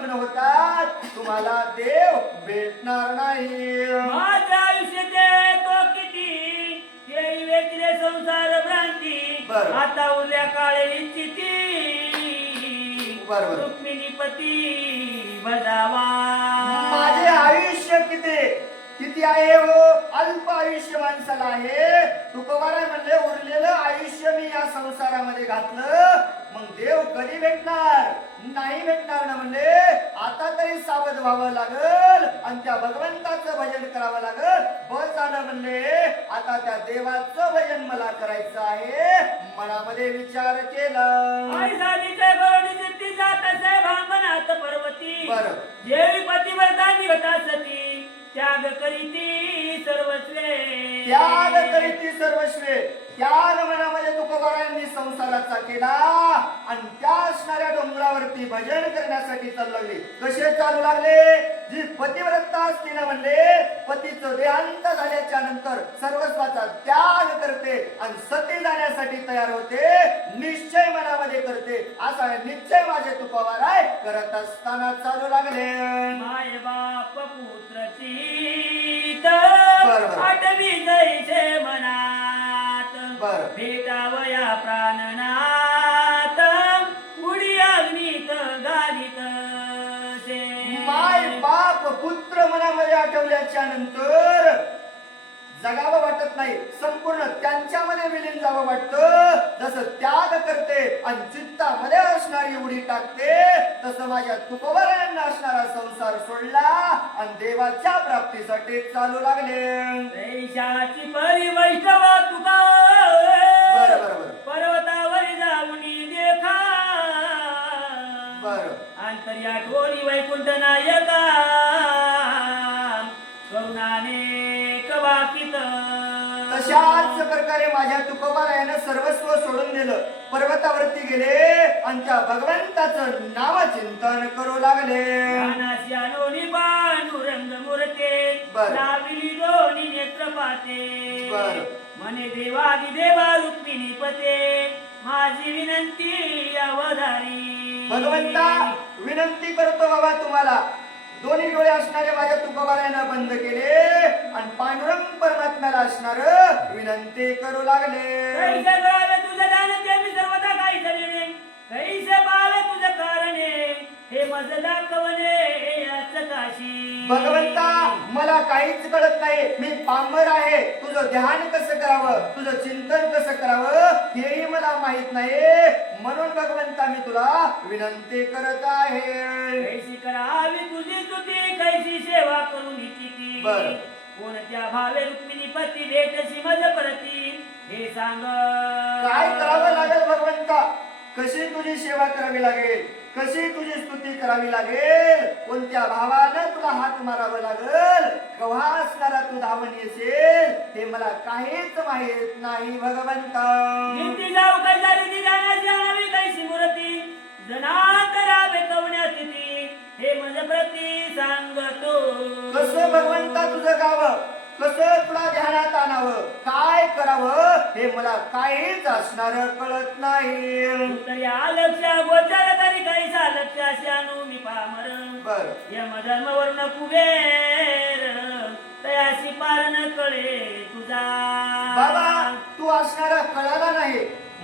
मग्न होतात तुम्हाला देव भेटणार नाही. माझ्या आयुष्याचे तो किती? ते वेगळे संसार भ्रांती. बरं. आता उद्या काळे इच्छिती बरं, बरं. रुक्मिणी पती बजावा माणसाला आहे. तुकोबाराय म्हणले उरलेलं आयुष्य मी या संसारामध्ये घातलं. मग देव कधी भेटणार? नाही भेटणार ना म्हणले. आता तरी सावध व्हावं लागल आणि त्या भगवंताचं भजन करावं लागल. बस झालं म्हणले आता त्या देवाचं भजन मला करायचं आहे. मनामध्ये विचार केला. आई जात असे पर्वती. बरं. जेवी पतिव्रता निघता सती. त्याग करीती सर्वस्वे त्याग करीती सर्वस्वे त्याग मनामध्ये तुकोबारायांनी संसाराचा केला. आणि त्या असणाऱ्या डोंगरावरती भजन करण्यासाठी चालू लागले कसे चालू लागले? जी पतिव्रता असती ना म्हणले पतीचं देहांत झाल्याच्यानंतर सर्वस्वाचा त्याग करते आणि सती जाण्यासाठी तयार होते. निश्चय मनामध्ये करते. असा निश्चय माझे तुकोबार आहे करत असताना चालू लागले. माय बाप पुत्रची बरं. आठवी जैसे मनात बरं. भेटावया प्राणनाथ उडी अग्नीत गालित से. माय बाप पुत्र मनामध्ये आठवल्याच्या नंतर जगावं वाटत नाही. संपूर्ण त्यांच्यामध्ये विलीन जावं वाटतं. जसं त्याग करते आणि चित्तामध्ये असणारी उडी टाकते तसं माझ्या तुकोबरायांना असणारा संसार सोडला आणि देवाच्या प्राप्तीसाठी चालू लागले. देशाची परी तशाच प्रकारे माझ्या तुकोबारायानं सर्वस्व सोडून दिलं. पर्वतावरती गेले. आणि त्या भगवंताचं नाव चिंतन करू लागले. पांडुरंग मूर्ते बरं. लाविली दोन्ही नेत्र पाते बरं. म्हणे देवादी देवा रुक्मिणी पते माझी विनंती अवधारी. भगवंता विनंती करतो बाबा तुम्हाला. दोन्ही डोळे असणारे माझ्या तुकोबारायानं बंद केले आणि पांडुरंग परमात्म्याला असणार विनंती करू लागले. तुझं दान ते मी सर्वदा काही तरी कैसे पावे तुझं कारणे हे मज दाखवणे याच काशी. भगवंता मला काहीच कळत नाही. मी पामर आहे. तुझं ध्यान कसं करावं? तुझं चिंतन कसं करावं? हेही मला माहीत नाही. म्हणून भगवंता मी तुला विनंती करत आहे. कैसी करावी तुझी स्तुती कैसी सेवा करून किती बरं. कोणत्या भावे रुक्मिणी पती भेटशी मज प्रती हे सांग. काय करावं लागेल भगवंता? कशी तुझी सेवा करावी लागेल? कशी तुझी स्तुती करावी लागेल? कोणत्या भावानं तुला हात मारावं लागेल? केव्हा असणारा तू धावून येशील? हे मला काहीच माहीत नाही भगवंता. नीती जाऊ काय झाली ती जाण्याची आणावी? कैसी मूर्ती? हे मज प्रती सांगतो. कसं भगवंता तुझं गावं? कसं तुला ध्यानात आणावं? काय करावं? हे मला काहीच असणार कळत नाही. तरी आलक्ष गोचर तरी कैसा लक्ष शानू मी पामर. बर. यम धर्म वर्ण कुबेर तयाशी पार न कळे तुझा. बाबा तू असणारा कळाला नाही.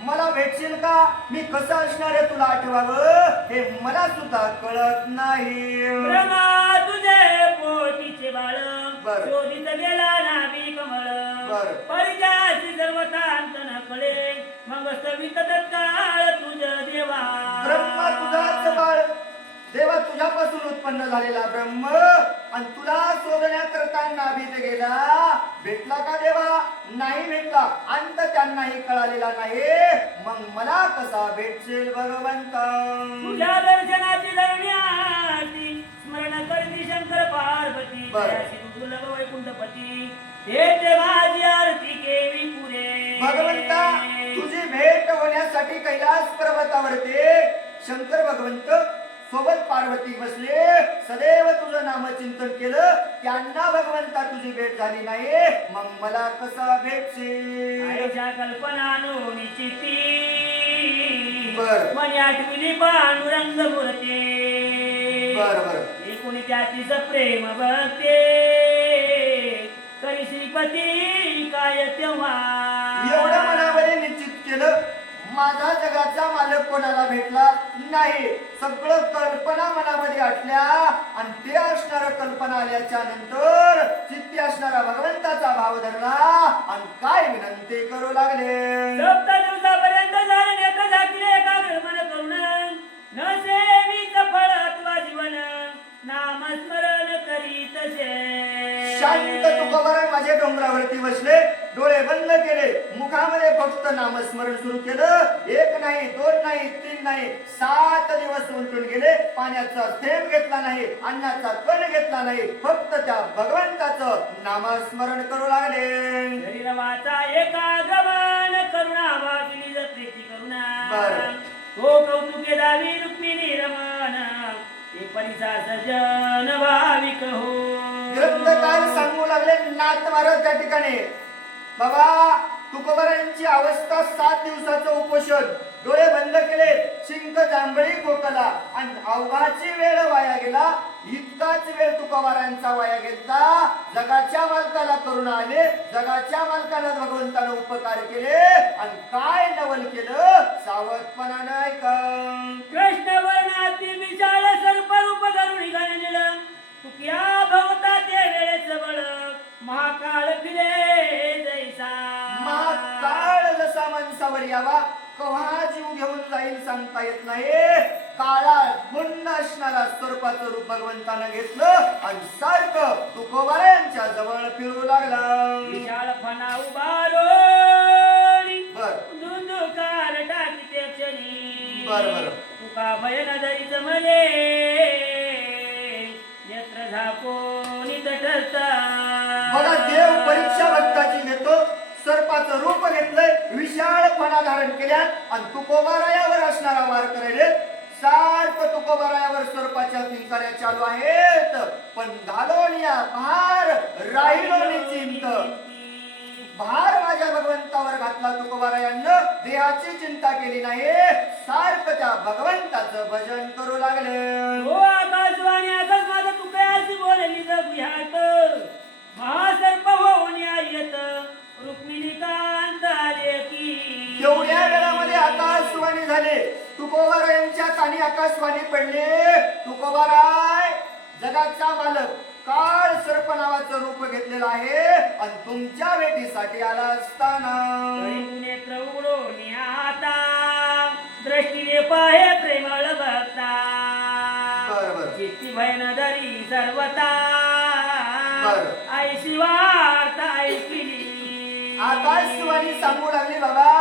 मला भेटशील का? मी कसं असणार आहे तुला आठवावं? हे मला सुद्धा कळत नाही. ब्रह्मा तुझे पोटीचे बाळ. बरं. शोधित गेला नावी कमळ. बरं. न कळे मग सवित तत्काळ तुझ देवा. ब्रह्मा तुझाच बाळ. देवा तुझ्यापासून उत्पन्न झालेला ब्रह्म. आणि तुला शोधण्याकरता नाभीत गेला. भेटला का देवा? नाही भेटला अंत त्यांनाही कळालेला नाही. मग मला कसा भेटशील भगवंता? तुझ्या दर्शनाची धरण्याची स्मरण करती शंकर पार्वती वैकुंठपती. हे आरती केवी पुरे. भगवंता तुझी भेट होण्यासाठी कैलास पर्वतावरती. शंकर भगवंत सोबत पार्वती बसले. सदैव तुझं नामचिंतन केलं. त्यांना भगवंता तुझी भेट झाली नाही. मग मला कसा भेटशील कल्पना. मनी आठविली पांडुरंग मूर्ती. बर बर. एकूण त्याचीच प्रेम बघते. करी श्रीपती काय तेव्हा? एवढं मनामध्ये निश्चित केलं. माझा जगाचा मालक कोणाला भेटला? नाही. सगळं कल्पना मनामध्ये आटल्या आणि ते असणारं कल्पना आल्याच्यानंतर चित्ती असणारा भगवंताचा भाव धरला आणि काय विनंती करू लागले? दिवसापर्यंत शांत तुकोबाराय माझ्या डोंगरावरती बसले. डोळे बंद केले. मुखामध्ये फक्त नामस्मरण सुरू केलं. एक नाही दोन नाही तीन नाही. सात दिवस उलटून गेले. पाण्याचा थेंब घेतला नाही अन्नाचा कण घेतला नाही. फक्त त्या भगवंताचं नामस्मरण करू लागले. कौतुके दावी रुक्मिणी रमण. परिसा सजन भाविक हो. ग्रंथकार सांगू लागले महाराज त्या ठिकाणी. बाबा तुकोबारायांची अवस्था सात दिवसाचं उपोषण. डोळे बंद केले शिंक जांभळी खोकला आणि अवघाची वेळ वाया गेला इतकाच वेळ तुकोबारांचा वाया गेला जगाच्या मालकाला करून आले जगाच्या मालकाला भगवंतानं उपकार केले. आणि काय नवल केलं? सावधपणानं सांगता येत नाही. काळा गुंड असणारा स्वरूपाचं रूप भगवंतानं घेतलं आणि सारखं तुकोबारायांच्या जवळ फिरू लागला. फणा उभारोणी बर. धुंदुकार टाकीते क्षणी. बर, बर. तुका भयन दरीच मले नेत्र झाकोनी तटस्था बघा देव परीक्षा भक्ताची घेतो. सर्पाचं रूप घेतलंय. विशाळपणा धारण केल्या आणि तुकोबारायावर असणारा वार करायले सार्थ तुकोबारायावर स्वरूपाच्या किंकाऱ्या चालू आहेत. पण घालोनिया भार राहिलो निश्चिंत. भार माझ्या भगवंतावर घातला तुकोबारायांना. देहाची चिंता केली नाही. सार्थ त्या भगवंताचं भजन करू लागले. हो आकाशवाणी आकाश माझा तुकयाची बोलली जगुयात महासर्प होऊन येत रुक्मिणी कांत एवढ्या वेळामध्ये आकाशवाणी झाले. तुकोबारायांच्या कानी आकाशवाणी पडले. तुकोबाराय जगाचा मालक. काळ सर्प नावाचं रूप घेतलेलं आहे. आणि तुमच्या भेटीसाठी आला असताना. नेत्र उघडून आता दृष्टीने पाहे प्रेमळ बघता. बरं, बरं. चित्ती भयन धरी सर्वता. बरं. ऐशी वार्ता ऐकली. आकाशवाणी सांगू लागली बाबा.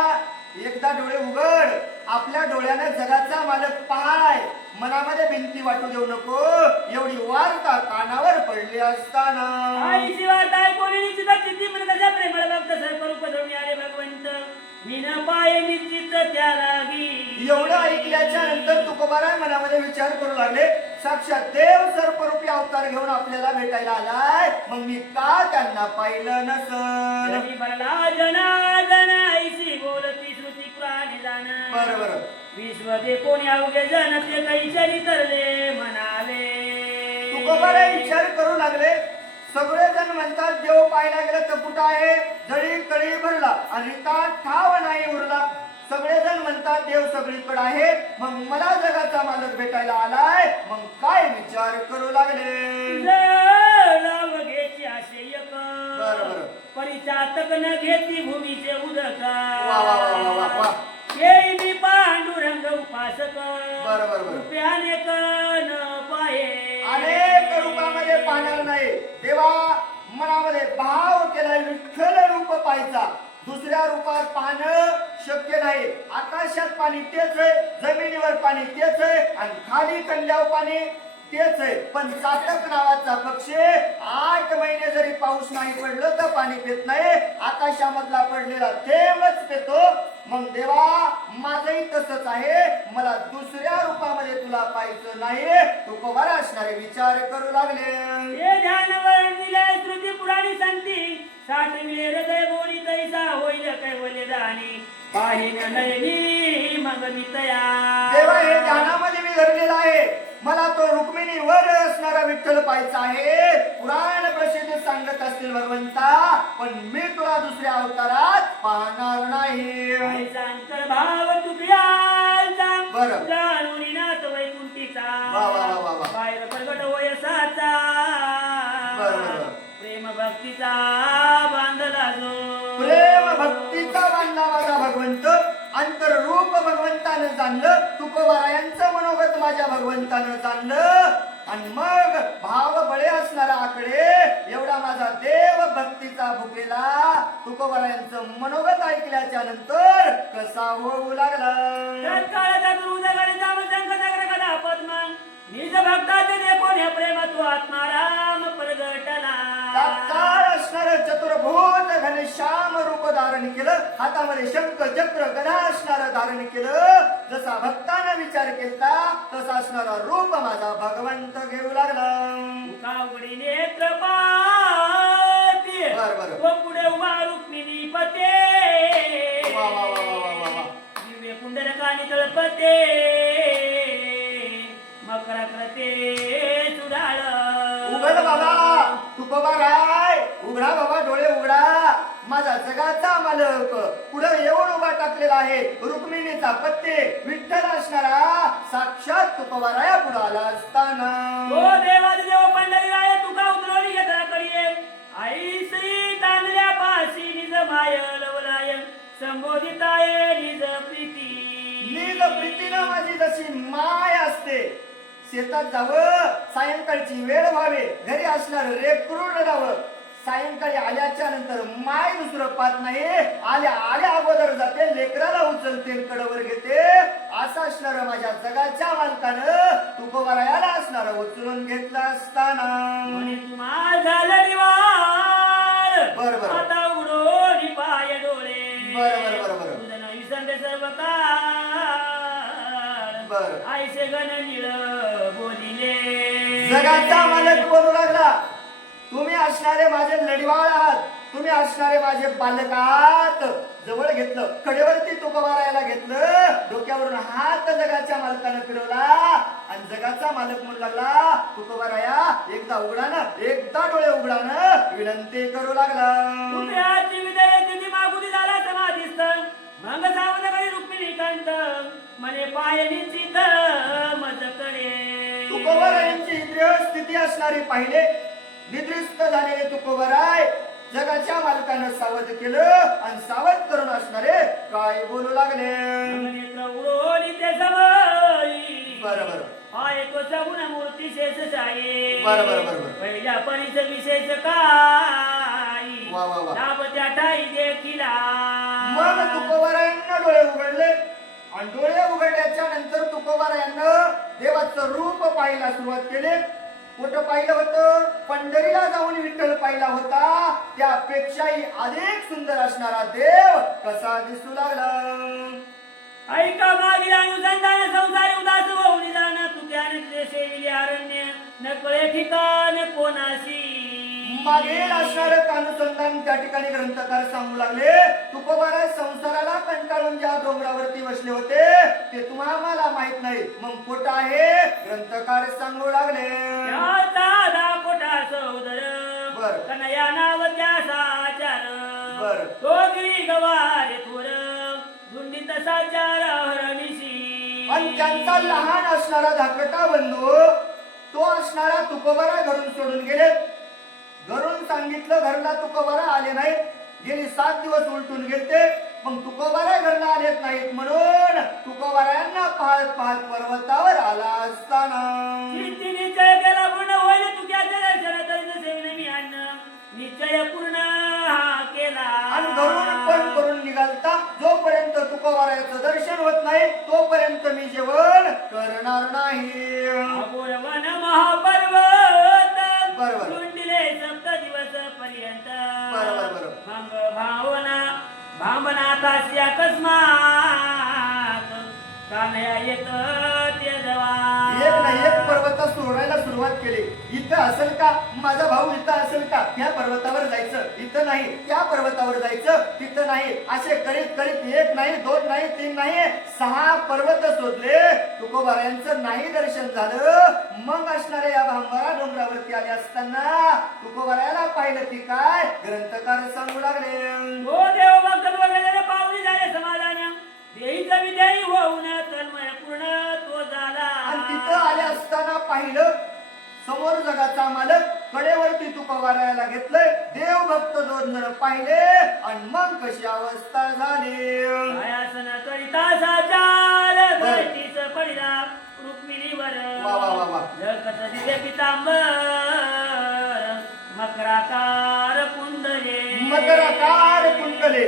एकदा डोळे उघड. आपल्या डोळ्याने जगाचा मालक पाहाय. मनामध्ये भिंती वाटू देऊ नको. एवढी वार्ता कानावर पडली असताना. निश्चित धरून आले भगवंत. पाय निश्चित त्या लागी. एवढं ऐकल्याच्या नंतर तुकोबाराय मनामध्ये विचार करू लागले. साक्षात देव सर्परूपी अवतार घेऊन आपल्याला भेटायला आलाय. मग मी का त्यांना पाहिलं नसल जनार्दन बरं बरं. कोणी अवघे जण ते कैशरी तरले म्हणाले. तुकोबाराय विचार करू लागले. सगळेजण म्हणतात देव पाहायला गेलं कुठं आहे? जळी कळी भरला आणि का ठाव नाही उरला. सगळेजण म्हणतात देव सगळीकडे आहे. मग मला जगाचा मालक भेटायला आलाय. मग काय विचार करू लागले. परिचातक न घेती भूमीचे उदक. येई मी पांडुरंग उपासक. बरं, बरं, बरं. रुपयाने कन पाये अनेक रूपामध्ये पाहणार नाही. देवा मनामध्ये भाव केलाय विठ्ठल रूप पाहायचा. दुसऱ्या रूपात पाहणं शक्य नाही. आकाशात पाणी तेच आहे जमिनीवर पाणी तेच आहे आणि खाली कल्ल्यावर पाणी तेच आहे. पण चातक नावाचा पक्षी आठ महिने जरी पाऊस नाही पडलं तर पाणी पित नाही. आकाशामधला पडलेला थेंबच पितो. मग देवा माझंही तसंच आहे. मला दुसऱ्या रूपामध्ये तुला पाहिजे नाही. तू कवर असणारे विचार करू लागले. हे ध्यान वर्ण दिले श्रुती पुराणी सांगती. साठविले हृदय बोली तैसा होईल कैवल्य जाणी पाहिन नयनी मग मी तया देवा हे ध्यानामध्ये मी धरलेला आहे. मला तो रुक्मिणी वर असणारा विठ्ठल पाहायचा आहे. पुराण प्रसिद्ध सांगत असतील भगवंता पण मी तुला दुसऱ्या अवतारात पाहणार नाही. जाणलं तुकोबारायांचं मनोगत माझ्या भगवंतानं जाणलं आणि मग भाव बळे असणारा आकडे एवढा माझा देव भक्तीचा भुकेला. तुकोबारायांचं मनोगत ऐकल्याच्या नंतर कसा होऊ लागला निज भक्ताचे देखोन हे प्रेम तू आत्माराम प्रगटला. तात्काळ असणार चतुर्भूत घनश्याम रूप धारण केलं. हातामध्ये शंख चक्र गदा असणार धारण केलं. जसा भक्तानं विचार केला तसा असणारा रूप माझा भगवंत घेऊ लागला. कावडी नेत्र पाती बर, बर. व पुढे उभा रुक्मिणी पते. वा, वा, वा, वा, वा. दिव्य तळपते. मकरा करते सुडाळ. उघड बाबा तुकोबा राय उघडा बाबा डोळे उघडा. माझा जगाचा मालक पुढे येऊन उभा टाकलेला आहे. रुक्मिणीचा पत्ते विठ्ठल असणारा साक्षात तुकोबा राया पुढे आला असताना. तो देवाది देव पंढरी राय तुका उतरवली घेतला कडिये आई श्री तांदल्या पाशी निज माय लवलाय. संबोधिताय निज प्रीती. नील प्रीतीनं माझी जशी माय असते. शेतात जावं सायंकाळची वेळ व्हावे. घरी असणार रेकरूड राहावं सायंकाळी आल्याच्यानंतर माय दुसरं पाहत नाही. आल्या आल्या अगोदर जाते लेकराला उचलते कडवर घेते. असं असणार माझ्या जगाच्या मालकानं तुकोबारायाला असणार उचलून घेतलं असताना. बरं, बरं. आता पाय डोळे. बरं, बरं, बरं, बरं. सर्व बरं. गण निळ बोलिले. जगाचा मालक बोलू लागला. तुम्ही असणारे माझे लढवाळ आहात. तुम्ही असणारे माझे बालक आहात जवळ घेतलं. कडेवरती तुकोबारायला घेतलं. डोक्यावरून हात जगाच्या मालकानं फिरवला. आणि जगाचा मालक म्हणू लागला तुकोबाराया एकदा उघडा ना एकदा डोळे उघडा ना विनंती करू लागला. मागुदी झाला समाधीस्त मग सावध करी रुक्मिणी कंत म्हणे पाय निश्चित मजकडे तुकोबारायांची इंद्रिय स्थिती असणारी पाहिले. निद्रिस्त झालेले तुकोबाराय जगाच्या मालकानं सावध केलं आणि सावध करून असणारे काय बोलू लागले? नेत्र उडोनी ते समई बरं बरं. एक सगुण मूर्ती शेष साये बरं, बरं, बरं, बरं. पहिल्या परीच विशेष काय? वा, वा, वा. लाभ त्या ठाई देखिला मग तुकोबारायांना डोळे उघडले. आणि डोळे उघडल्याच्या नंतर तुकोबारायांना देवाचं रूप पाहायला सुरुवात केली. कुठं पाहिलं होतं. पंढरीला जाऊन विठ्ठल पाहिला होता. त्यापेक्षाही अधिक सुंदर असणारा देव कसा दिसू लागला? ऐका मागील अनुसंधान संसारी उदास होऊन जाणं तुक्याने देशे अरण्य न कळे ठिकाण कोणाशी? मागील असणारं कानुसंधान त्या ठिकाणी ग्रंथकार सांगू लागले तुकोबारा संसाराला कंटाळून ज्या डोंगरावरती बसले होते ते तुम्हाला मला माहीत नाही. मग कुठं आहे? ग्रंथकार सांगू लागले. बर. कनया नाव त्याचा आचार बर. तो गिरी गवारे थोर धुंडीत साचार हरणीशी. आणि त्यांचा लहान असणारा धाकटा बंधू तो असणारा तुकोबारा घरून सोडून गेले सांगितलं घरला तुकोबारा आले नाहीत. गेली सात दिवस उलटून गेलते. मग तुकोबारा घरला आलेत नाहीत म्हणून तुकोबारायांना पाहत पाहत पर्वतावर आला असताना. निश्चय पूर्ण केला. आणि घरून पण करून निघालता. जोपर्यंत तुकोबाराचं दर्शन होत नाही तोपर्यंत मी जेवण करणार नाही. महापर्वत. पर्वत दिवस पर्यंत. बरोबर भावना भावना तासी अकस्मात कान्हया एक पर्वत सोडायला सुरुवात केली. इथं असेल का? माझा भाऊ इथं असेल का? त्या पर्वतावर जायचं. इथं नाही. त्या पर्वतावर जायचं. तिथं नाही. असे करीत करीत एक नाही दोन नाही तीन नाही सहा पर्वत शोधले तुकोबारायांचं नाही दर्शन झालं. मग असणाऱ्या या भांबारा डोंगरावरती आले असताना तुकोबारायाला पाहिलं की काय? ग्रंथकार सांगू लागले. हो देव भक्त झाले समाधान देईचा विजयी होऊन तन्मय पूर्ण तो झाला. आणि तिथं आले असताना पाहिलं समोर जगाचा मालक कडेवरती तुकोबारायाला घेतलंय. देव भक्त दोन जण पाहिले आणि मग कशी अवस्था झाली? कायासन करिता साचार धरतीच पडिला रुक्मिणीवर. वा, वा, वा, वा. जगत दिवे पितांबर मकराकार कुंडले मकराकार कुंडले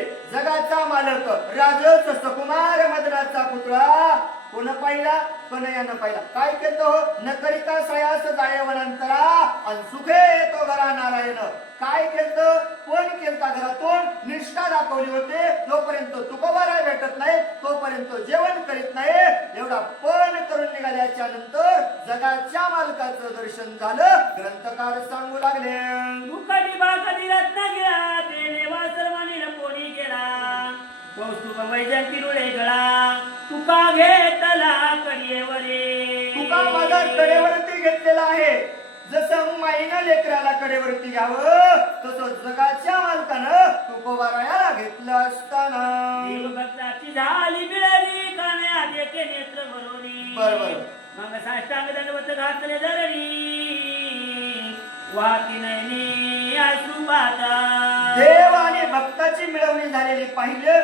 जगाचा मालक. राजस सकुमार मदराचा पुतळा. कोण पाहिला? कनयानं पाहिला. काय केलं हो न करिता सयास जायवनंतरा. अन सुखे येतो घरा नारायण काय केलं कोण केलता घरातून? निष्ठा दाखवली होते. जोपर्यंत तुकोबाराय भेटत नाही. तोपर्यंत जेवण करीत नाही. एवढा पण करून निघाल्याच्या नंतर जगाच्या मालकाचं दर्शन झालं. ग्रंथकार सांगू लागले. तुका घेतला कडियेवरे तुका माझा कडेवरती घेतलेला आहे. जसं माईनं लेकराला कडेवरती घ्यावं तसं जगाच्या मालकानं तुकोबारायाला घेतलं असताना. देवभक्ताची झाली मिळाली कान्या देखे नेत्र भरोनी बरं, बरं. मग साष्टांग दंडवत घातले धरणी वाती आसू देव आणि भक्ताची मिळवणी झालेली पाहिलं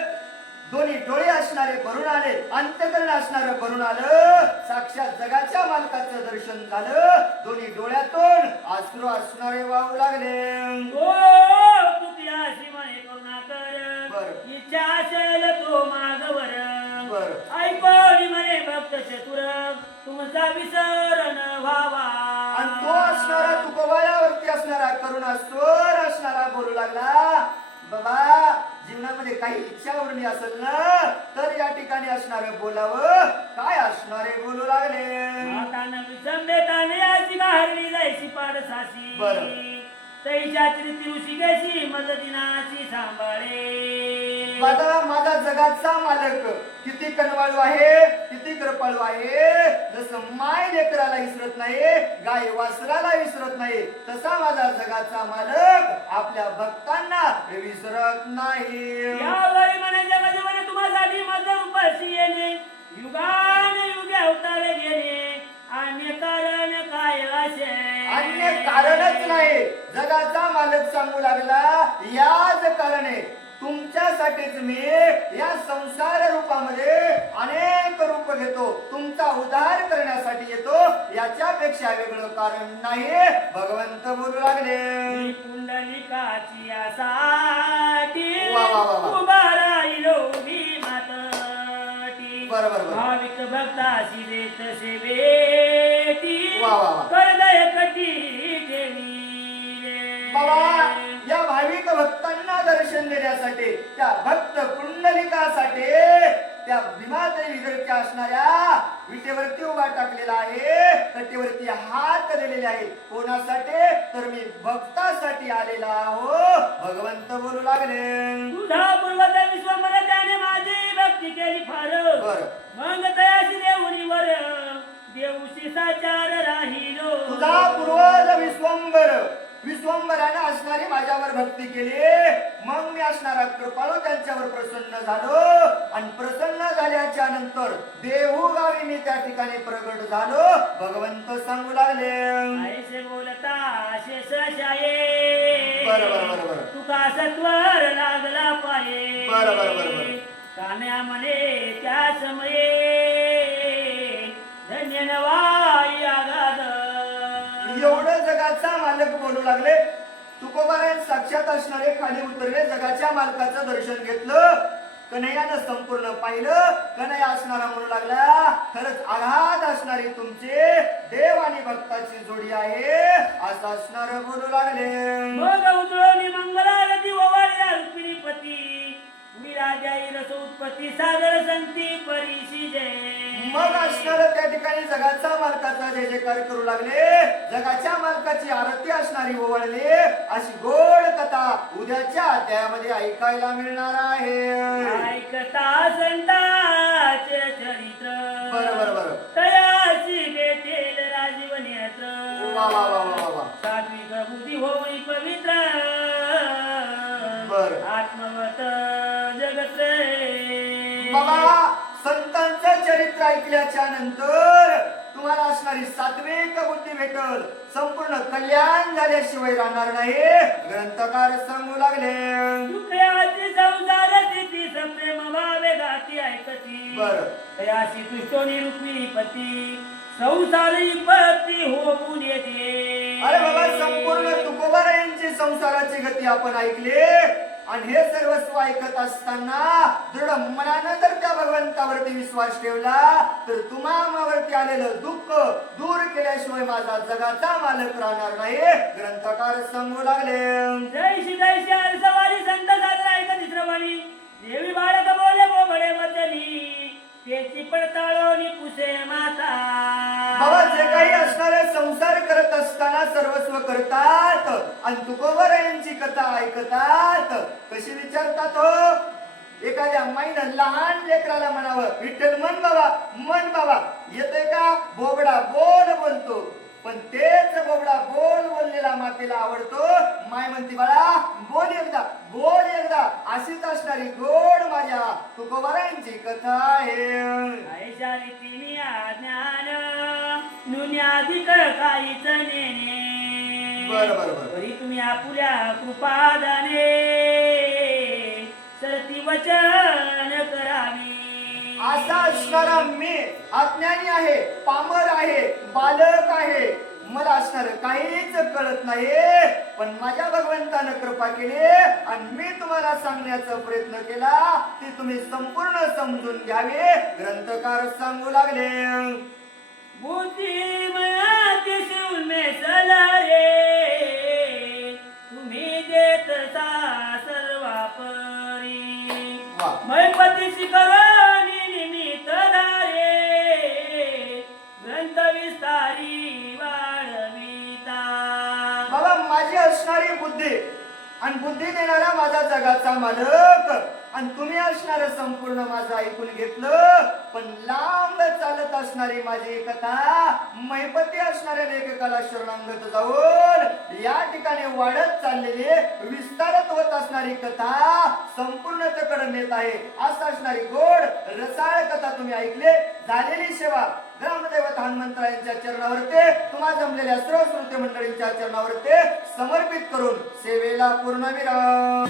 दोन्ही डोळे असणारे भरून आले अंतकरण असणारं भरून आलं. साक्षात जगाच्या मालकाचं दर्शन झालं. दोन्ही डोळ्यातून अश्रू असणारे वाहू लागले. बरं. कर. इच्छा असेल तो मागवर. बरं. ऐकवली म्हणे भक्त चतुर तुमचा विसरण व्हावा. आणि तो असणारा तुकोबायावरती असणारा करुणा स्वर असणारा बोलू लागला. बाबा जीवनामध्ये काही इच्छावरणी असेल ना तर या ठिकाणी असणार बोलावं. काय असणारे बोलू लागले? मातानं सांभाळे. माझा माझा जगाचा मालक किती कनवाळू आहे किती कृपाळू आहे जसं माय लेकराला विसरत नाही गाय वासराला विसरत नाही तसा माझा जगाचा मालक आपल्या भक्तांना विसरत नाही. यावेळी म्हणे जगजीवन तुम्हासाठी माझं उपाशी येणे. युगे कारणच नाही जगाचा मालक सांगू लागला याच कारणे तुमच्यासाठीच मी या संसार रूपामध्ये अनेक रूप घेतो तुमचा उद्धार करण्यासाठी येतो याच्यापेक्षा वेगळं कारण नाही भगवंत बोलू लागले वा. उभा राहिलो मी मातटी बरं, बरं, बरं. भाविक भक्ताशी देत सेवेती वा, वा, वा. करदय कटी देवी बाबा या भाविक भक्तांना दर्शन देण्यासाठी त्या भक्त कुंडलिकासाठी त्या भीमादेवी विदर्भच्या असणाऱ्या विटेवरती उभा टाकलेला आहे. कटेवरती हात दिलेले आहे कोणासाठी? तर मी भक्तासाठी आलेला आहो भगवंत बोलू लागले. तुझा पूर्वज विश्वंभर त्याने माझी भक्ती केली फार. मग तयाशी देऊनीवर देऊशी साचार राहिलो. तुझा पूर्वज विश्वंबर विश्वंबराने असणारी माझ्यावर भक्ती केली. मग मी असणारा कृपाळू त्यांच्यावर प्रसन्न झालो. आणि प्रसन्न झाल्याच्यानंतर देहू गावी मी त्या ठिकाणी प्रगट झालो. भगवंत सांगू लागले. बोलता बरं, बरं, बरं, बरं. तुका सत्वर लागला पाये. बरं, बरं, बरं, बरं. कान्या म्हणे त्या समये. जगाचा मालक बोलू लागले. तुकोबारायण साक्षात असणारे खाली उतरले जगाच्या मालकाचं दर्शन घेतलं. कन्हैयानं संपूर्ण पाहिलं. कन्हैया असणारा म्हणू लागला खरंच आघात असणारी तुमचे देव आणि भक्ताची जोडी आहे. असं असणार म्हणू लागले. मग उजळणी मंगलारती ओवाळल्या रुक्मिणीपती. मीरा जसं उत्पत्ती सागर संती परीशी जय मग असणार त्या ठिकाणी जगाचा मालकाचा जय जयकार करू लागले जगाच्या मालकाची आरती असणारी ओवाळली अशी गोड कथा उद्याच्या अध्यायामध्ये ऐकायला मिळणार आहे. ऐकता संताचे चरित्र? बरं बरं. ऐकल्याच्या नंतर तुम्हाला असणारी सात्विक बुद्धी भेटल. संपूर्ण कल्याण झाल्याशिवाय राहणार नाही. ग्रंथकार सांगू लागले. दुःखयाची संसार स्थिती संप्रेम भावे गाती ऐकती. बरं. तयाशी तुष्टोनी रुक्मिणी पती. संसारी पती होऊन येते अरे बाबा संपूर्ण तुकोबारा यांची संसाराची गती आपण ऐकली. आणि हे सर्वस्व ऐकत असताना दृढ मनानं जर त्या भगवंतावरती विश्वास ठेवला तर तुम्हावरती आलेलं दुःख दूर केल्याशिवाय माझा जगाचा मालक राहणार नाही. ग्रंथकार सांगू लागले. जय श्री जय श्री संत साजरा ऐकत देवी बाळ त्याची पुसे माता. बाबा जे काही असणारे संसार करत असताना सर्वस्व करतात आणि तुकोबर यांची कथा ऐकतात कशी विचारतात हो? एखाद्या माईनं लहान लेकराला म्हणावं विठ्ठल मन बाबा मन बाबा येते का? बोबडा बोल म्हणतो पण तेच बोबडा बोल बोललेला मातेला आवडतो. माय म्हणते बाळा बोल एकदा बोल एकदा. अशीच असणारी गोड माझ्या तुकोबारांची कथा आहे. आयशा रीतीने ज्ञान नुन्याधिक काहीच नेणे. बरं, बरं, बरं. तरी तुम्ही आपुल्या कृपादाने सरती वचन करावी. असा असणारा मी अज्ञानी आहे पामर आहे बालक आहे. मला असणार काहीच कळत नाही पण माझ्या भगवंतानं कृपा केली आणि मी तुम्हाला सांगण्याचा प्रयत्न केला ती तुम्ही संपूर्ण समजून घ्यावी. ग्रंथकार सांगू लागले. तुम्ही देत सर्वापरी. मैपती शिखरणी माझी असणारी बुद्धी. आणि बुद्धी देणारा माझा जगाचा मालक. आणि तुम्ही असणार संपूर्ण माझं ऐकून घेतलं. पण लांब चालत असणारी माझी एकता मैपती असणाऱ्या लेखकाला शरणांगत जाऊन या ठिकाणी वाढत चाललेली विस्तारत होत असणारी कथा संपूर्णतेकडे नेत आहे. असं असणारी गोड रसाळ कथा तुम्ही ऐकले. झालेली सेवा ग्रामदैवत हनुमंतरायांच्या चरणावरती तुम्हा जमलेल्या सर्व श्रोते मंडळींच्या चरणावरती समर्पित करून सेवेला पूर्ण विराम.